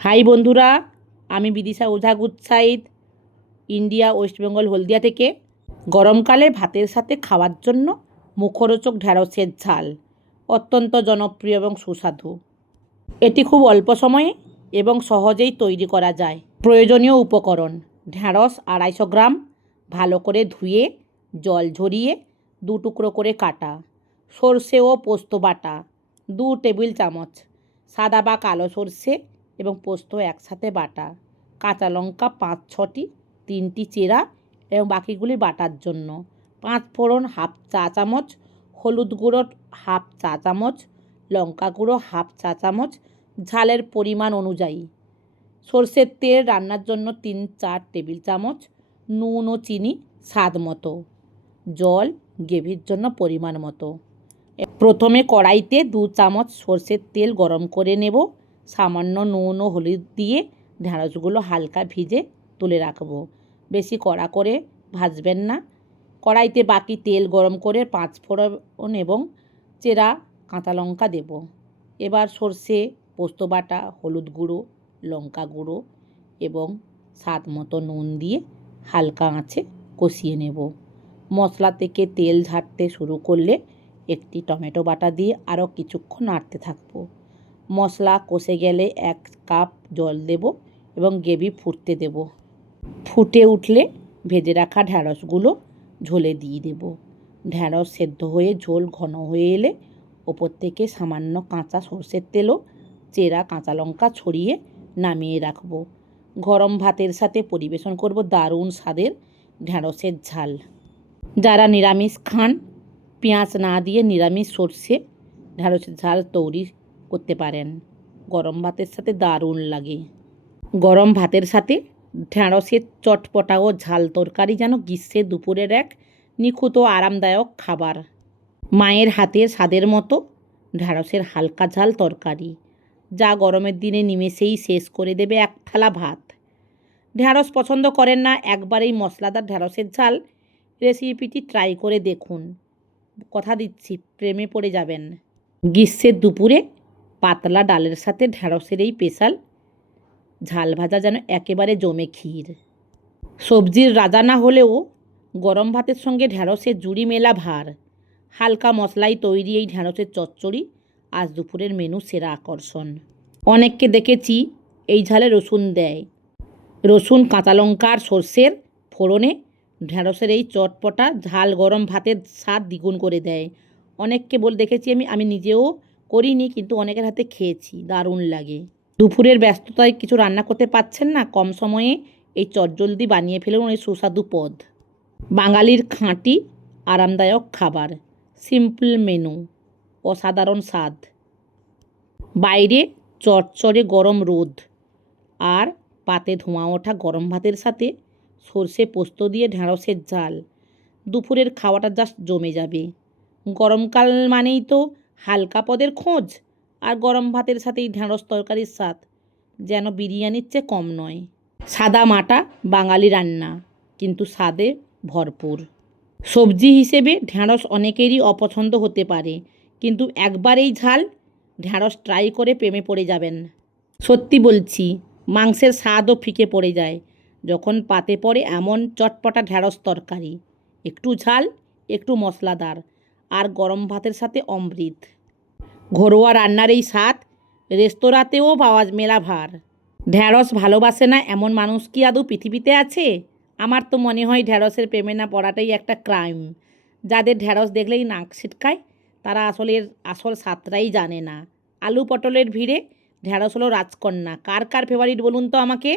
High বন্ধুরা, আমি বিদিশা ওঝা গুডসাইড, India, West Bengal, হলদিয়া থেকে। গরমকালে ভাতের সাথে খাওয়ার জন্য মুখরোচক ঢ্যাঁড়সের ঝাল অত্যন্ত জনপ্রিয় এবং সুস্বাদু। এটি খুব অল্প সময়ে এবং সহজেই তৈরি করা যায়। প্রয়োজনীয় উপকরণ: ঢ্যাঁড়স 250 গ্রাম, ভালো করে ধুয়ে জল ঝরিয়ে 2 টুকরো করে কাটা। সর্ষে ও পোস্ত বাটা 2 টেবিল চামচ, সাদা বা কালো সর্ষে এবং পোস্ত একসাথে বাটা। কাঁচা লঙ্কা 5-6টি, 3টি চেরা এবং বাকিগুলি বাটার জন্য। 5 ফোড়ন হাফ চা চামচ, হলুদ গুঁড়ো হাফ চা চামচ, লঙ্কা গুঁড়ো হাফ চা চামচ, ঝালের পরিমাণ অনুযায়ী। সর্ষের তেল রান্নার জন্য 3-4 টেবিল চামচ, নুন ও চিনি স্বাদ মতো, জল গ্রেভির জন্য পরিমাণ মতো। প্রথমে কড়াইতে 2 চামচ সর্ষের তেল গরম করে নেব। সামান্য নুন ও হলুদ দিয়ে ঢ্যাঁড়সগুলো হালকা ভিজে তুলে রাখবো। বেশি কড়া করে ভাজবেন না। কড়াইতে বাকি তেল গরম করে 5 ফোড়ন এবং চেরা কাঁচা লঙ্কা দেব। এবার সর্ষে, পোস্ত বাটা, হলুদ গুঁড়ো, লঙ্কা গুঁড়ো এবং স্বাদ মতো নুন দিয়ে হালকা আঁচে কষিয়ে নেব। মশলা থেকে তেল ঝাড়তে শুরু করলে একটি টমেটো বাটা দিয়ে আরও কিছুক্ষণ নাড়তে থাকবো। মশলা কষে গেলে 1 কাপ জল দেব এবং গ্রেভি ফুটতে দেব। ফুটে উঠলে ভেজে রাখা ঢ্যাঁড়সগুলো ঝোলে দিয়ে দেব। ঢ্যাঁড়স সেদ্ধ হয়ে ঝোল ঘন হয়ে এলে ওপর থেকে সামান্য কাঁচা সর্ষের তেল ও চেরা কাঁচা লঙ্কা ছড়িয়ে নামিয়ে রাখবো। গরম ভাতের সাথে পরিবেশন করব দারুণ স্বাদের ঢ্যাঁড়সের ঝাল। যারা নিরামিষ খান, পেঁয়াজ না দিয়ে নিরামিষ সর্ষে ঢ্যাঁড়সের ঝাল তৈরি করতে পারেন। গরম ভাতের সাথে দারুণ লাগে। গরম ভাতের সাথে ঢ্যাঁড়সের চটপটা ও ঝাল তরকারি যেন গ্রীষ্মের দুপুরের এক নিখুঁত ও আরামদায়ক খাবার। মায়ের হাতের স্বাদের মতো ঢ্যাঁড়সের হালকা ঝাল তরকারি, যা গরমের দিনে নিমেষেই শেষ করে দেবে এক থালা ভাত। ঢ্যাঁড়স পছন্দ করেন না, একবার এই মশলাদার ঢ্যাঁড়সের ঝাল রেসিপিটি ট্রাই করে দেখুন। কথা দিচ্ছি, প্রেমে পড়ে যাবেন। গ্রীষ্মের দুপুরে পাতলা ডালের সাথে ঢ্যাঁড়সের এই স্পেশাল ঝাল ভাজা যেন একেবারে জমে ক্ষীর। সবজির রাজা না হলেও গরম ভাতের সঙ্গে ঢ্যাঁড়সের জুড়ি মেলা ভার। হালকা মশলায় তৈরি এই ঢ্যাঁড়সের চচ্চড়ি আজ দুপুরের মেনু সেরা আকর্ষণ। অনেককে দেখেছি এই ঝালে রসুন দেয়। রসুন, কাঁচা লঙ্কা আর সর্ষের ফোড়নে ঢ্যাঁড়সের এই চটপটা ঝাল গরম ভাতের স্বাদ দ্বিগুণ করে দেয়। অনেককে দেখেছি আমি নিজেও করিনি, কিন্তু অনেকের হাতে খেয়েছি, দারুণ লাগে। দুপুরের ব্যস্ততায় কিছু রান্না করতে পারছেন না, কম সময়ে এই চটজলদি বানিয়ে ফেলুন এই সুস্বাদু পদ। বাঙালির খাঁটি আরামদায়ক খাবার, সিম্পল মেনু, অসাধারণ স্বাদ। বাইরে চটচড়ে গরম রোদ আর পাতে ধোঁয়া ওঠা গরম ভাতের সাথে সর্ষে পোস্ত দিয়ে ঢ্যাঁড়সের ঝাল দুপুরের খাওয়াটা জাস্ট জমে যাবে। গরমকাল মানেই তো হালকা পদের খোঁজ, আর গরম ভাতের সাথে এই ঢ্যাঁড়স তরকারির স্বাদ যেন বিরিয়ানির চেয়ে কম নয়। সাদা মাটা বাঙালি রান্না, কিন্তু স্বাদে ভরপুর। সবজি হিসেবে ঢ্যাঁড়স অনেকেরই অপছন্দ হতে পারে, কিন্তু একবার এই ঝাল ঢ্যাঁড়স ট্রাই করে প্রেমে পড়ে যাবেন। সত্যি বলছি, মাংসের স্বাদও ফিকে পড়ে যায় যখন পাতে পড়ে এমন চটপটা ঢ্যাঁড়স তরকারি। একটু ঝাল, একটু মশলাদার, আর গরম ভাতের সাথে অমৃত। ঘরোয়া রান্নার এই স্বাদ রেস্তোরাঁতেও পাওয়া মেলা ভার। ঢ্যাঁড়স ভালোবাসে না এমন মানুষ কি আদৌ পৃথিবীতে আছে? আমার তো মনে হয় ঢ্যাঁড়সের প্রেমে না পড়াটাই একটা ক্রাইম। যাদের ঢ্যাঁড়স দেখলেই নাক ছিটকায়, তারা আসলে এর আসল স্বাদটাই জানে না। আলু পটলের ভিড়ে ঢ্যাঁড়স হলো রাজকন্যা। কার কার ফেভারিট বলুন তো আমাকে।